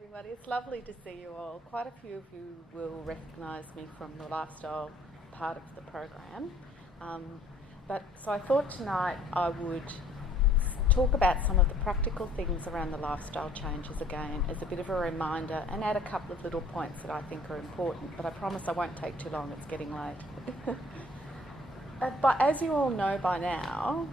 everybody. It's lovely to see you all. Quite a few of you will recognise me from the lifestyle part of the program. So I thought tonight I would talk about some of the practical things around the lifestyle changes again as a bit of a reminder and add a couple of little points that I think are important, but I promise I won't take too long, it's getting late. But as you all know by now,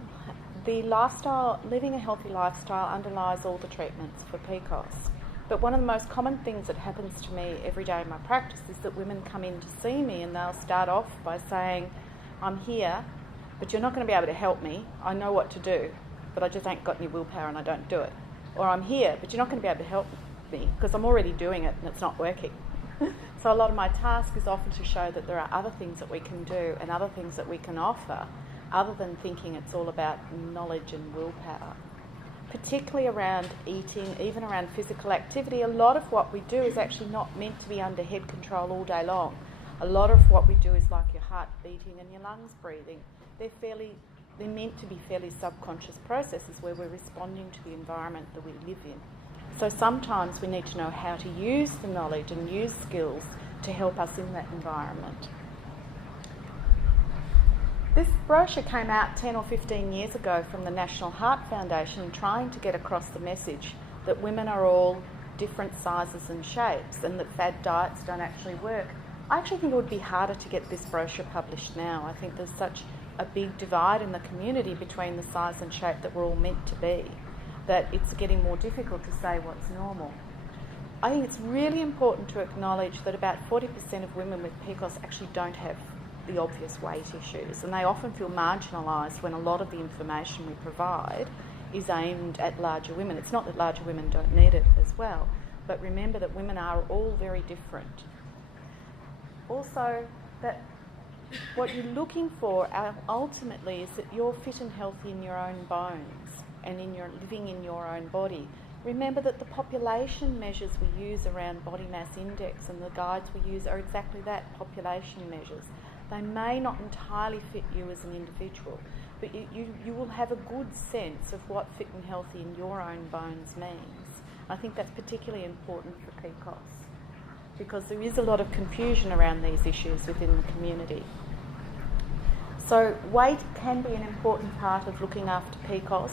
living a healthy lifestyle underlies all the treatments for PCOS. But one of the most common things that happens to me every day in my practice is that women come in to see me and they'll start off by saying, I'm here, but you're not going to be able to help me. I know what to do, but I just ain't got any willpower and I don't do it. Or I'm here, but you're not going to be able to help me because I'm already doing it and it's not working. So a lot of my task is often to show that there are other things that we can do and other things that we can offer other than thinking it's all about knowledge and willpower. Particularly around eating, even around physical activity, a lot of what we do is actually not meant to be under head control all day long. A lot of what we do is like your heart beating and your lungs breathing. They're meant to be fairly subconscious processes where we're responding to the environment that we live in. So sometimes we need to know how to use the knowledge and use skills to help us in that environment. This brochure came out 10 or 15 years ago from the National Heart Foundation trying to get across the message that women are all different sizes and shapes and that fad diets don't actually work. I actually think it would be harder to get this brochure published now. I think there's such a big divide in the community between the size and shape that we're all meant to be that it's getting more difficult to say what's normal. I think it's really important to acknowledge that about 40% of women with PCOS actually don't have the obvious weight issues, and they often feel marginalised when a lot of the information we provide is aimed at larger women. It's not that larger women don't need it as well, but remember that women are all very different. Also, that what you're looking for ultimately is that you're fit and healthy in your own bones and living in your own body. Remember that the population measures we use around body mass index and the guides we use are exactly that, population measures. They may not entirely fit you as an individual, but you will have a good sense of what fit and healthy in your own bones means. I think that's particularly important for PCOS because there is a lot of confusion around these issues within the community. So weight can be an important part of looking after PCOS,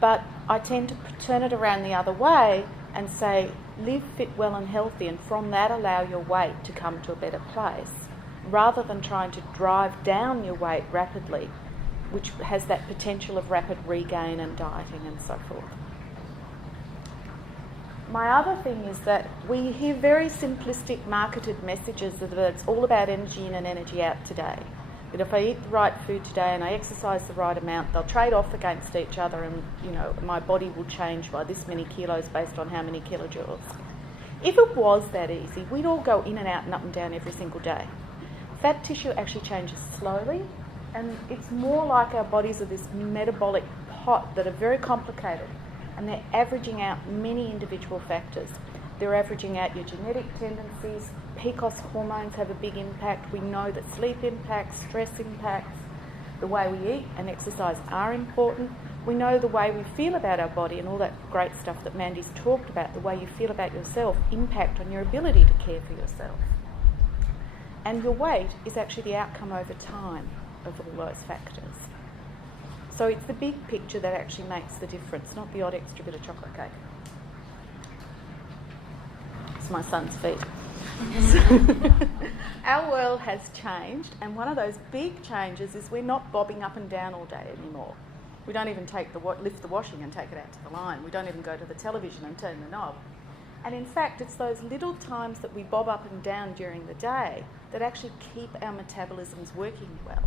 but I tend to turn it around the other way and say live fit, well and healthy, and from that allow your weight to come to a better place, rather than trying to drive down your weight rapidly, which has that potential of rapid regain and dieting and so forth. My other thing is that we hear very simplistic marketed messages that it's all about energy in and energy out today. That if I eat the right food today and I exercise the right amount, they'll trade off against each other and, my body will change by this many kilos based on how many kilojoules. If it was that easy, we'd all go in and out and up and down every single day. Fat tissue actually changes slowly, and it's more like our bodies are this metabolic pot that are very complicated, and they're averaging out many individual factors. They're averaging out your genetic tendencies. PCOS hormones have a big impact. We know that sleep impacts, stress impacts, the way we eat and exercise are important. We know the way we feel about our body and all that great stuff that Mandy's talked about, the way you feel about yourself, impact on your ability to care for yourself. And your weight is actually the outcome over time of all those factors. So it's the big picture that actually makes the difference, not the odd extra bit of chocolate cake. It's my son's feet. Our world has changed, and one of those big changes is we're not bobbing up and down all day anymore. We don't even lift the washing and take it out to the line. We don't even go to the television and turn the knob. And in fact, it's those little times that we bob up and down during the day that actually keep our metabolisms working well.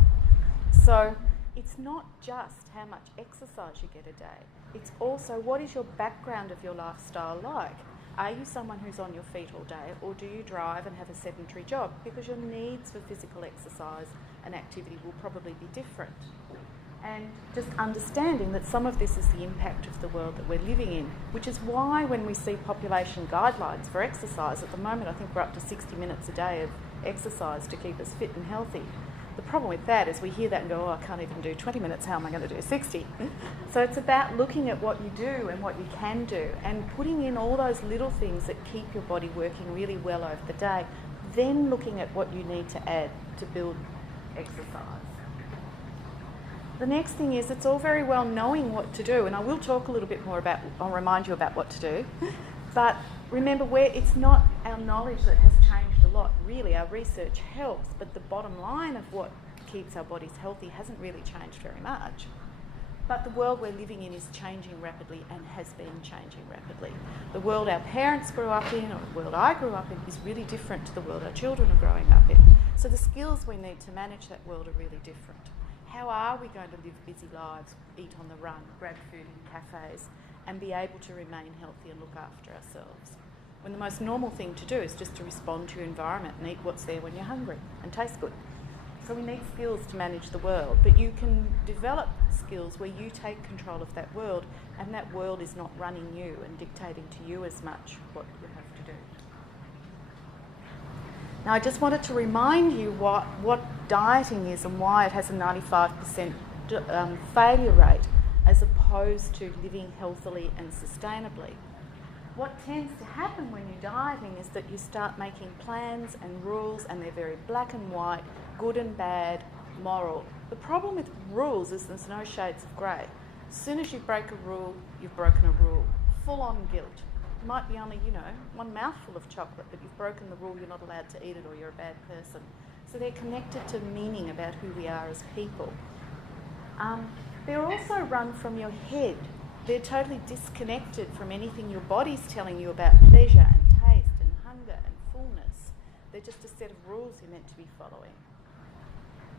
So it's not just how much exercise you get a day. It's also what is your background of your lifestyle like? Are you someone who's on your feet all day, or do you drive and have a sedentary job? Because your needs for physical exercise and activity will probably be different. And just understanding that some of this is the impact of the world that we're living in, which is why when we see population guidelines for exercise, at the moment I think we're up to 60 minutes a day of exercise to keep us fit and healthy. The problem with that is we hear that and go, oh, I can't even do 20 minutes, how am I going to do 60? So it's about looking at what you do and what you can do and putting in all those little things that keep your body working really well over the day, then looking at what you need to add to build exercise. The next thing is it's all very well knowing what to do, and I will talk a little bit more about, I'll remind you about what to do, but remember where it's not our knowledge that has changed a lot. Really, our research helps, but the bottom line of what keeps our bodies healthy hasn't really changed very much. But the world we're living in is changing rapidly and has been changing rapidly. The world our parents grew up in, or the world I grew up in, is really different to the world our children are growing up in. So the skills we need to manage that world are really different. How are we going to live busy lives, eat on the run, grab food in cafes, and be able to remain healthy and look after ourselves? When the most normal thing to do is just to respond to your environment and eat what's there when you're hungry and taste good. So we need skills to manage the world, but you can develop skills where you take control of that world and that world is not running you and dictating to you as much what you have to do. Now I just wanted to remind you what dieting is and why it has a 95% failure rate as opposed to living healthily and sustainably. What tends to happen when you're dieting is that you start making plans and rules, and they're very black and white, good and bad, moral. The problem with rules is there's no shades of grey. As soon as you break a rule, you've broken a rule. Full-on guilt. It might be only, one mouthful of chocolate, but you've broken the rule, you're not allowed to eat it, or you're a bad person. So they're connected to meaning about who we are as people. They're also run from your head. They're totally disconnected from anything your body's telling you about pleasure and taste and hunger and fullness. They're just a set of rules you're meant to be following.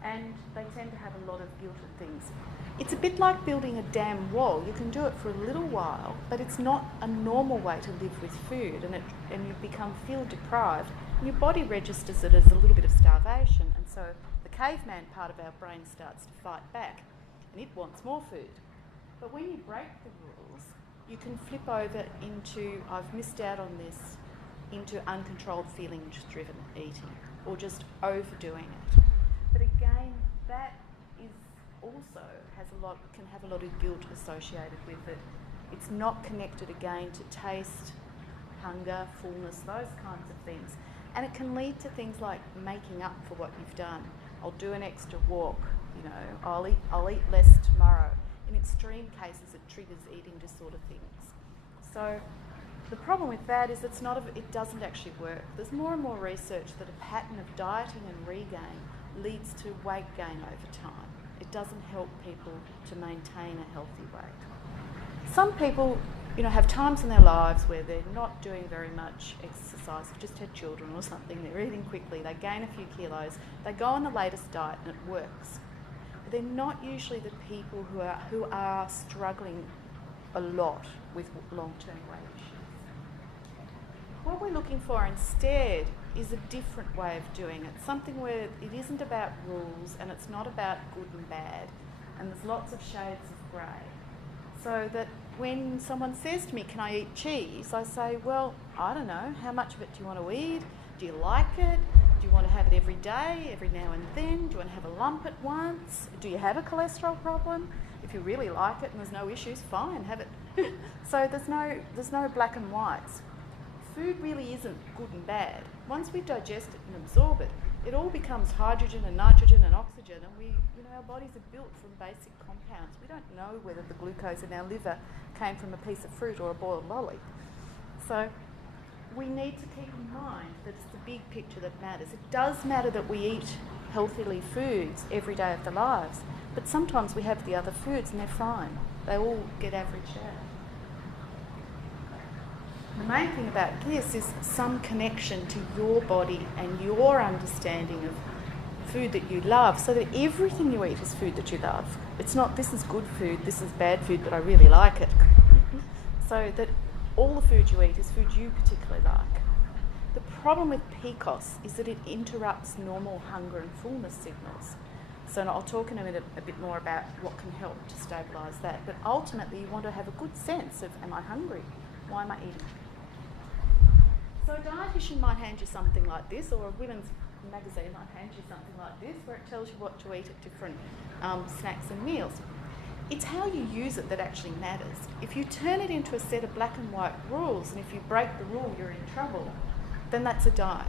And they tend to have a lot of guilt and things. It's a bit like building a damn wall. You can do it for a little while, but it's not a normal way to live with food, and you become feel deprived. And your body registers it as a little bit of starvation, and so the caveman part of our brain starts to fight back, and it wants more food. But when you break the rules, you can flip over into, I've missed out on this, into uncontrolled feelings-driven eating, or just overdoing it. But again, that is also can have a lot of guilt associated with it. It's not connected again to taste, hunger, fullness, those kinds of things. And it can lead to things like making up for what you've done. I'll do an extra walk, I'll eat less tomorrow. In extreme cases, it triggers eating disorder things. So the problem with that is it doesn't actually work. There's more and more research that a pattern of dieting and regain leads to weight gain over time. It doesn't help people to maintain a healthy weight. Some people, have times in their lives where they're not doing very much exercise. They've just had children or something. They're eating quickly. They gain a few kilos. They go on the latest diet and it works. But they're not usually the people who are struggling a lot with long-term weight issues. What we're looking for instead is a different way of doing it, something where it isn't about rules and it's not about good and bad, and there's lots of shades of grey. So that when someone says to me, can I eat cheese? I say, well, I don't know, how much of it do you want to eat? Do you like it? Do you want to have it every day, every now and then? Do you want to have a lump at once? Do you have a cholesterol problem? If you really like it and there's no issues, fine, have it. So there's no black and whites. Food really isn't good and bad. Once we digest it and absorb it, it all becomes hydrogen and nitrogen and oxygen, and our bodies are built from basic compounds. We don't know whether the glucose in our liver came from a piece of fruit or a boiled lolly. So we need to keep in mind that it's the big picture that matters. It does matter that we eat healthily foods every day of their lives, but sometimes we have the other foods and they're fine. They all get averaged out. The main thing about this is some connection to your body and your understanding of food that you love, so that everything you eat is food that you love. It's not, this is good food, this is bad food, but I really like it. So that all the food you eat is food you particularly like. The problem with PCOS is that it interrupts normal hunger and fullness signals. So I'll talk in a minute a bit more about what can help to stabilise that. But ultimately you want to have a good sense of, am I hungry? Why am I eating? So a dietitian might hand you something like this, or a women's magazine, I hand you something like this where it tells you what to eat at different snacks and meals. It's how you use it that actually matters. If you turn it into a set of black and white rules, and if you break the rule, you're in trouble, then that's a diet.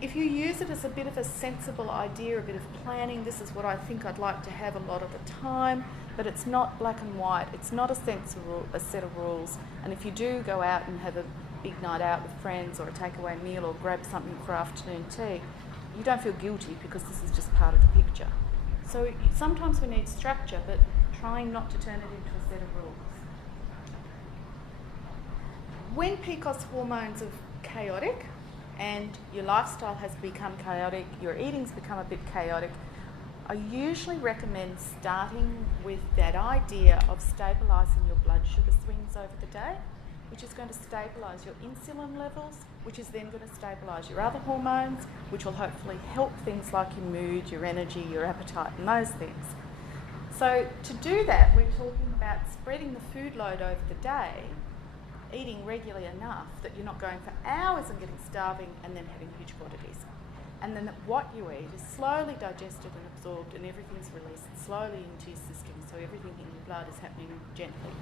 If you use it as a bit of a sensible idea, a bit of planning, this is what I think I'd like to have a lot of the time, but it's not black and white, it's not a set of rules, and if you do go out and have a big night out with friends or a takeaway meal or grab something for afternoon tea, you don't feel guilty because this is just part of the picture. So sometimes we need structure, but trying not to turn it into a set of rules. When PCOS hormones are chaotic and your lifestyle has become chaotic, your eating's become a bit chaotic, I usually recommend starting with that idea of stabilising your blood sugar swings over the day, which is going to stabilise your insulin levels, which is then going to stabilise your other hormones, which will hopefully help things like your mood, your energy, your appetite, and those things. So to do that, we're talking about spreading the food load over the day, eating regularly enough that you're not going for hours and getting starving and then having huge quantities. And then that what you eat is slowly digested and absorbed and everything's released slowly into your system, so everything in your blood is happening gently.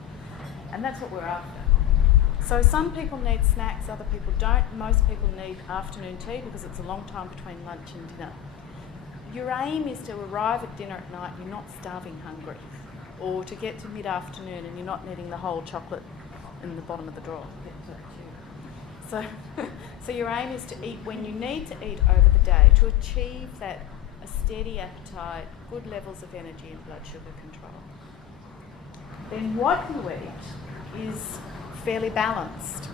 And that's what we're after. So some people need snacks, other people don't. Most people need afternoon tea because it's a long time between lunch and dinner. Your aim is to arrive at dinner at night, you're not starving hungry, or to get to mid-afternoon and you're not needing the whole chocolate in the bottom of the drawer. So your aim is to eat when you need to eat over the day to achieve that a steady appetite, good levels of energy and blood sugar control. Then what you eat is fairly balanced.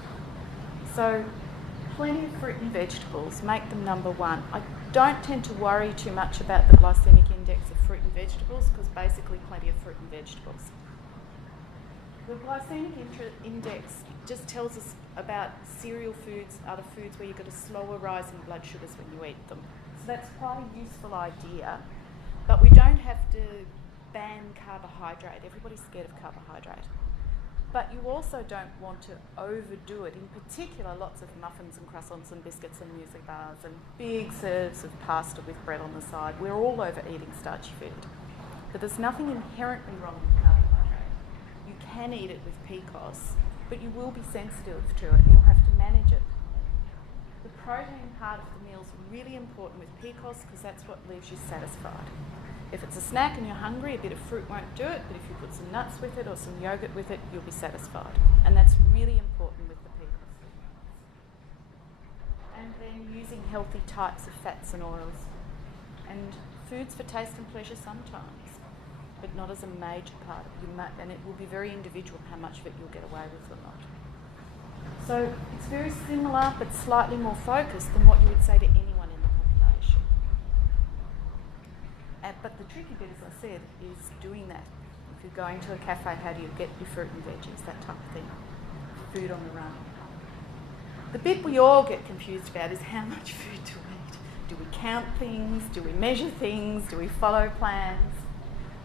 So plenty of fruit and vegetables, make them number one. I don't tend to worry too much about the glycemic index of fruit and vegetables because basically plenty of fruit and vegetables. The glycemic index just tells us about cereal foods, other foods where you get a slower rise in blood sugars when you eat them. So that's quite a useful idea, but we don't have to ban carbohydrate. Everybody's scared of carbohydrate. But you also don't want to overdo it. In particular, lots of muffins and croissants and biscuits and muesli bars and big serves of pasta with bread on the side. We're all over eating starchy food. But there's nothing inherently wrong with carbohydrate. You can eat it with PCOS, but you will be sensitive to it and you'll have to manage it. The protein part of the meal is really important with PCOS because that's what leaves you satisfied. If it's a snack and you're hungry, a bit of fruit won't do it, but if you put some nuts with it or some yogurt with it, you'll be satisfied. And that's really important with the PCOS. And then using healthy types of fats and oils. And foods for taste and pleasure sometimes, but not as a major part of your and it will be very individual how much of it you'll get away with or not. So it's very similar, but slightly more focused than what you would say to anyone in the population. But the tricky bit, as I said, is doing that. If you're going to a cafe, how do you get your fruit and veggies, that type of thing? Food on the run. The bit we all get confused about is how much food to eat. Do we count things? Do we measure things? Do we follow plans?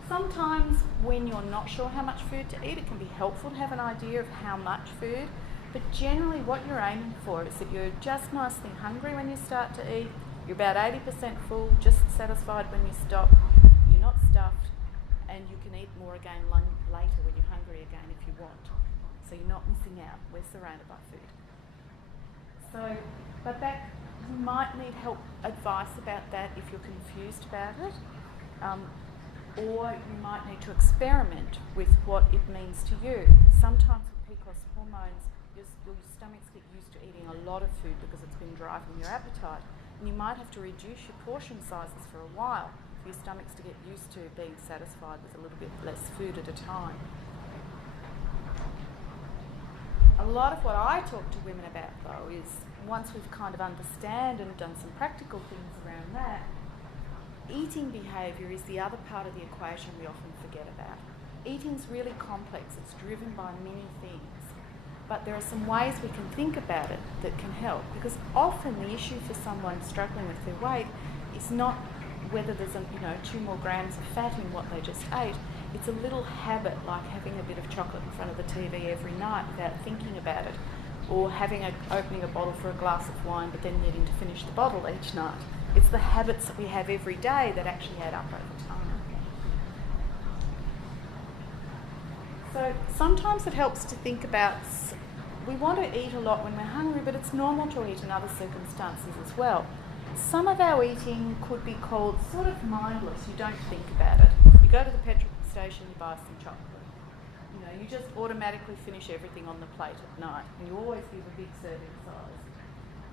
Sometimes when you're not sure how much food to eat, it can be helpful to have an idea of how much food, but generally what you're aiming for is that you're just nicely hungry when you start to eat, you're about 80% full, just satisfied when you stop, you're not stuffed, and you can eat more again later when you're hungry again if you want. So you're not missing out. We're surrounded by food. So, but that, you might need advice about that if you're confused about it. Or you might need to experiment with what it means to you. Sometimes with PCOS hormones, your stomachs get used to eating a lot of food because it's been driving your appetite. And you might have to reduce your portion sizes for a while for your stomachs to get used to being satisfied with a little bit less food at a time. A lot of what I talk to women about, though, is once we've kind of understand and done some practical things around that, eating behaviour is the other part of the equation we often forget about. Eating's really complex, it's driven by many things, but there are some ways we can think about it that can help, because often the issue for someone struggling with their weight is not whether there's 2 more grams of fat in what they just ate. It's a little habit like having a bit of chocolate in front of the TV every night without thinking about it, or opening a bottle for a glass of wine but then needing to finish the bottle each night. It's the habits that we have every day that actually add up over time. So sometimes it helps to think about, we want to eat a lot when we're hungry, but it's normal to eat in other circumstances as well. Some of our eating could be called sort of mindless. You don't think about it. You go to the petrol station, you buy some chocolate. You know, you just automatically finish everything on the plate at night, and you always give a big serving size.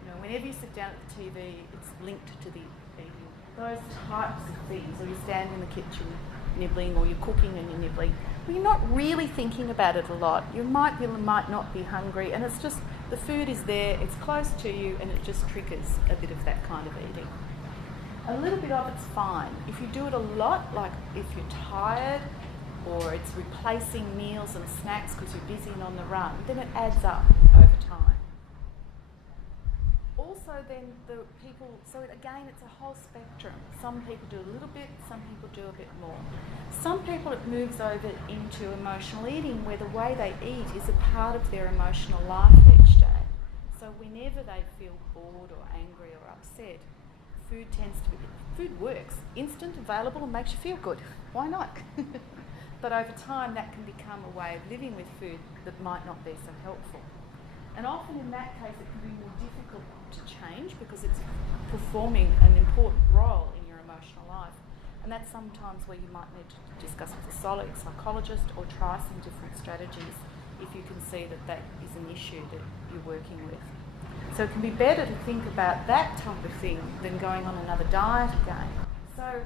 You know, whenever you sit down at the TV, it's linked to the eating. Those types of things, or you stand in the kitchen nibbling, or you're cooking and you're nibbling. Well, you're not really thinking about it a lot. You might be or might not be hungry, and it's just the food is there, it's close to you, and it just triggers a bit of that kind of eating. A little bit of it's fine. If you do it a lot, like if you're tired, or it's replacing meals and snacks because you're busy and on the run, then it adds up over time. Also then the people, so again it's a whole spectrum. Some people do a little bit, some people do a bit more. Some people it moves over into emotional eating where the way they eat is a part of their emotional life each day. So whenever they feel bored or angry or upset, food tends to be, food works, instant, available and makes you feel good. Why not? But over time that can become a way of living with food that might not be so helpful. And often in that case it can be more difficult to change because it's performing an important role in your emotional life. And that's sometimes where you might need to discuss with a psychologist or try some different strategies if you can see that that is an issue that you're working with. So it can be better to think about that type of thing than going on another diet again. So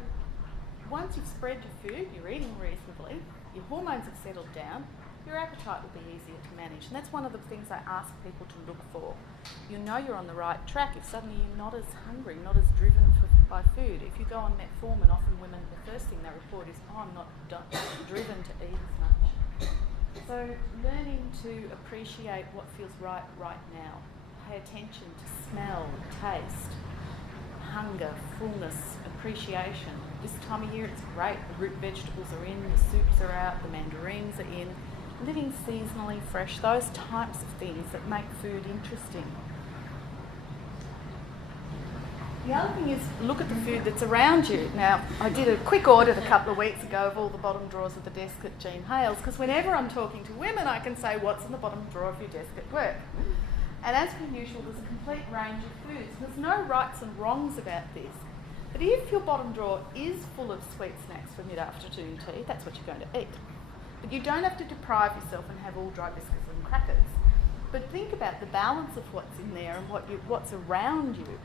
once you've spread your food, you're eating reasonably, your hormones have settled down, your appetite will be easier to manage. And that's one of the things I ask people to look for. You know you're on the right track if suddenly you're not as hungry, not as driven by food. If you go on metformin, often women, the first thing they report is, oh, I'm not driven to eat as much. So learning to appreciate what feels right now. Pay attention to smell, taste, hunger, fullness, appreciation. This time of year it's great. The root vegetables are in, the soups are out, the mandarins are in. Living seasonally fresh, those types of things that make food interesting. The other thing is look at the food that's around you. Now, I did a quick audit a couple of weeks ago of all the bottom drawers of the desk at Jean Hales, because whenever I'm talking to women I can say what's in the bottom drawer of your desk at work. And as per usual, there's a complete range of foods. There's no rights and wrongs about this. But if your bottom drawer is full of sweet snacks for mid-afternoon tea, that's what you're going to eat. But you don't have to deprive yourself and have all dry biscuits and crackers. But think about the balance of what's in there and what's around you,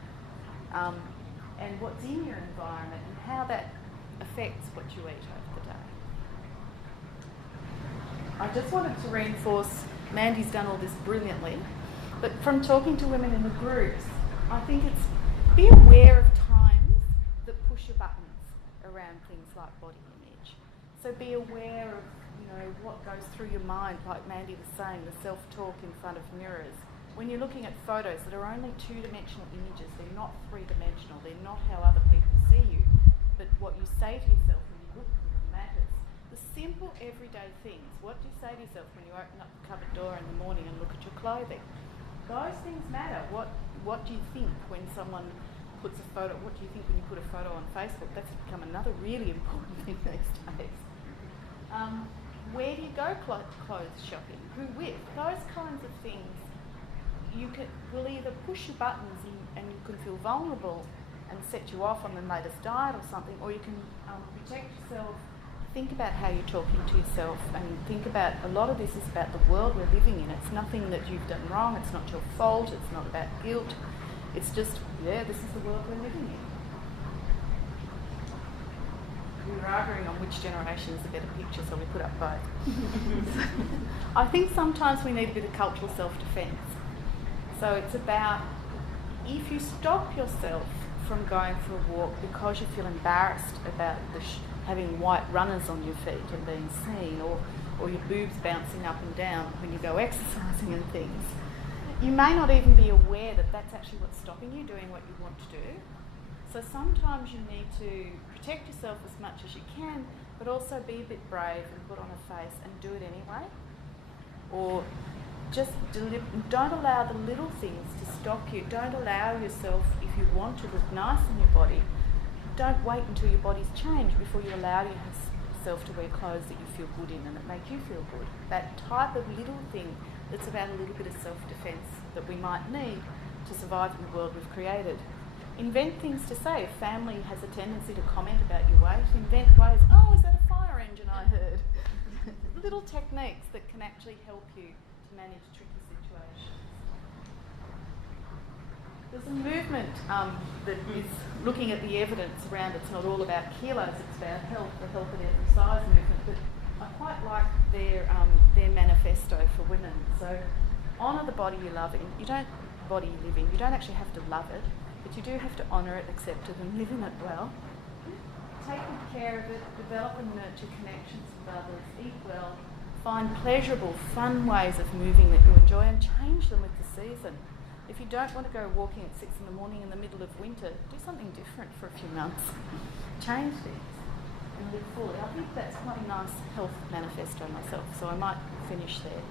and what's in your environment and how that affects what you eat over the day. I just wanted to reinforce, Mandy's done all this brilliantly, but from talking to women in the groups, I think it's be aware of times that push your buttons around things like body image. So be aware of what goes through your mind, like Mandy was saying, the self-talk in front of mirrors. When you're looking at photos that are only two-dimensional images, they're not three-dimensional, they're not how other people see you, but what you say to yourself when you look at them matters. The simple everyday things, what do you say to yourself when you open up the cupboard door in the morning and look at your clothing? Those things matter. What do you think when someone puts a photo, what do you think when you put a photo on Facebook? That's become another really important thing these days. Where do you go clothes shopping? Who with? Those kinds of things will either push your buttons and you can feel vulnerable and set you off on the latest diet or something, or you can protect yourself, think about how you're talking to yourself, and think about, a lot of this is about the world we're living in. It's nothing that you've done wrong, it's not your fault, it's not about guilt, it's just, this is the world we're living in. We were arguing on which generation is a better picture, so we put up both. I think sometimes we need a bit of cultural self-defence. So it's about, if you stop yourself from going for a walk because you feel embarrassed about having white runners on your feet and being seen, or your boobs bouncing up and down when you go exercising and things, you may not even be aware that that's actually what's stopping you doing what you want to do. So sometimes you need to protect yourself as much as you can, but also be a bit brave and put on a face and do it anyway. Or don't allow the little things to stop you. Don't allow yourself, if you want to look nice in your body, don't wait until your body's changed before you allow yourself to wear clothes that you feel good in and that make you feel good. That type of little thing that's about a little bit of self-defence that we might need to survive in the world we've created. Invent things to say. If family has a tendency to comment about your weight, invent ways, oh, is that a fire engine I heard? Little techniques that can actually help you to manage tricky situations. There's a movement that is looking at the evidence around it's not all about kilos, it's about health, the health at every size movement, but I quite like their manifesto for women. So, honour the body you love in. You don't body you live in. You don't actually have to love it, but you do have to honour it, accept it and live in it well. Take good care of it, develop and nurture connections with others, eat well, find pleasurable, fun ways of moving that you enjoy and change them with the season. If you don't want to go walking at 6 a.m. in the middle of winter, do something different for a few months. Change things and live fully. I think that's quite a nice health manifesto myself, so I might finish there.